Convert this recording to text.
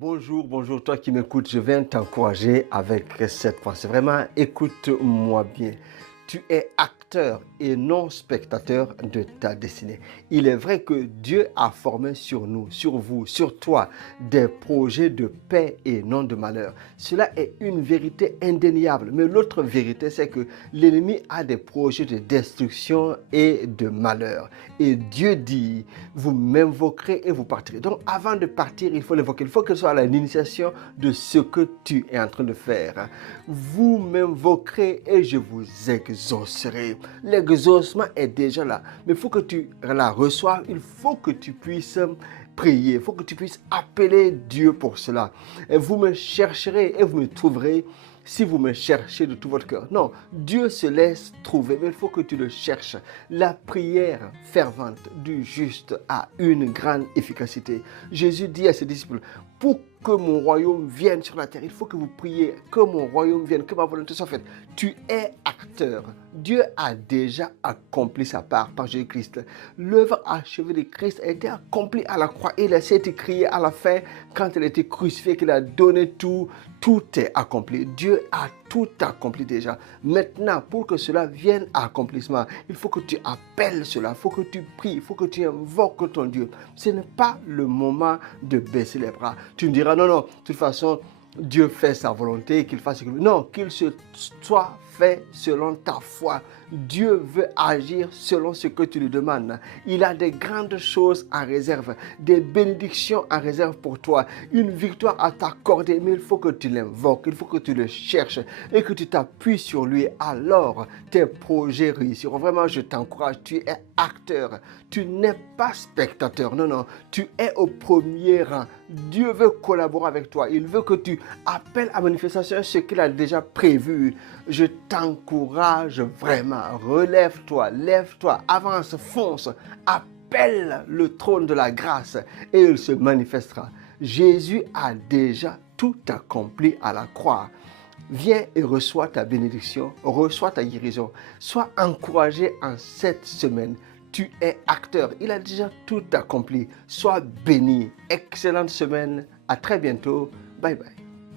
Bonjour toi qui m'écoutes, je viens t'encourager avec cette pensée. Vraiment, écoute-moi bien. Tu es acteur et non spectateur de ta destinée. Il est vrai que Dieu a formé sur nous, sur vous, sur toi, des projets de paix et non de malheur. Cela est une vérité indéniable. Mais l'autre vérité, c'est que l'ennemi a des projets de destruction et de malheur. Et Dieu dit, vous m'invoquerez et vous partirez. Donc avant de partir, il faut l'invoquer. Il faut que ce soit l'initiation de ce que tu es en train de faire. Vous m'invoquerez et je vous exaucerai. L'exaucement est déjà là. Mais il faut que tu la reçoives. Il faut que tu puisses prier. Il faut que tu puisses appeler Dieu pour cela. Et vous me chercherez et vous me trouverez si vous me cherchez de tout votre cœur. Non, Dieu se laisse trouver, mais il faut que tu le cherches. La prière fervente du juste a une grande efficacité. Jésus dit à ses disciples, pour que mon royaume vienne sur la terre, il faut que vous priez, que mon royaume vienne, que ma volonté soit faite. Tu es acteur. Dieu a déjà accompli sa part par Jésus-Christ. L'œuvre achevée de Christ a été accomplie à la croix. Il a été crié à la fin, quand il a été crucifié, qu'il a donné tout. Tout est accompli. Dieu a tout accompli déjà. Maintenant, pour que cela vienne à accomplissement, il faut que tu appelles cela, il faut que tu pries, il faut que tu invoques ton Dieu. Ce n'est pas le moment de baisser les bras. Tu me diras, non, de toute façon, Dieu fait sa volonté, qu'il fasse ce qu'il veut. Non, qu'il se soit fait selon ta foi. Dieu veut agir selon ce que tu lui demandes. Il a des grandes choses en réserve, des bénédictions en réserve pour toi, une victoire à t'accorder, mais il faut que tu l'invoques, il faut que tu le cherches et que tu t'appuies sur lui. Alors, tes projets réussiront. Vraiment, je t'encourage, tu es acteur, tu n'es pas spectateur, non, tu es au premier rang. Dieu veut collaborer avec toi, il veut que tu appelles à manifestation ce qu'il a déjà prévu. Je t'encourage vraiment. Relève-toi, lève-toi, avance, fonce, appelle le trône de la grâce et il se manifestera. Jésus a déjà tout accompli à la croix. Viens et reçois ta bénédiction, reçois ta guérison. Sois encouragé en cette semaine. Tu es acteur, il a déjà tout accompli. Sois béni. Excellente semaine. À très bientôt. Bye bye.